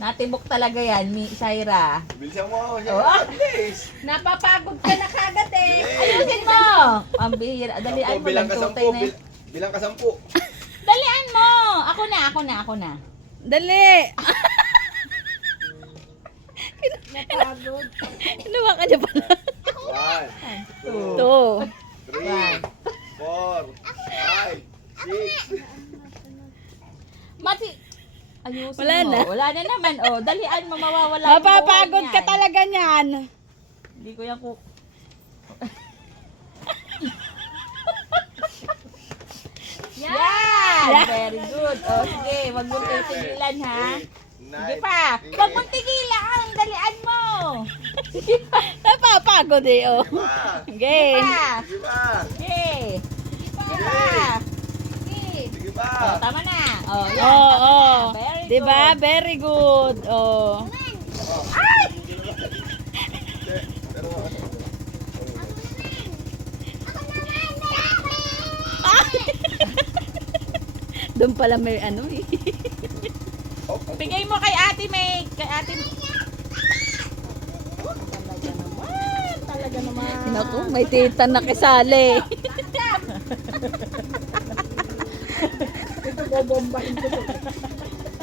Natibok talaga yan, Shaira. Bilisan mo. Oh. Bilis. Napapagod ka na kagad eh. Bilis. Ayusin mo. Pambihira. Dalian mo lang, tutay na eh. Bilang ka 10. Dalian mo. Ako na. Dali! Napagod. Kinuha ka niya pala. 1, 2. 3, 4, 5, 6. Mati. Ayusin Wala mo. na. Wala na naman. Oh, dalian mo, mawawala yung Mapapagod buhay ka niyan. talaga niyan. Hindi ko yan ku... Yan! Very good. O, sige. Wag mo tigilan, ha? Sige pa. Wag mo tigilan. Dalian mo. Sige pa. Napapagod eh, oh. Sige Okay. pa. Sige pa. Sige. Sige pa. Sige pa. O, tama na. O, yan. Oh, Tama oh. na. Very good. Diba? Very good. Oh. Doon pala may ano eh. Bigay mo kay Ate May. Kay Ate May. Talaga naman. Naku, may tita na kisali. Ito bobombahin ko.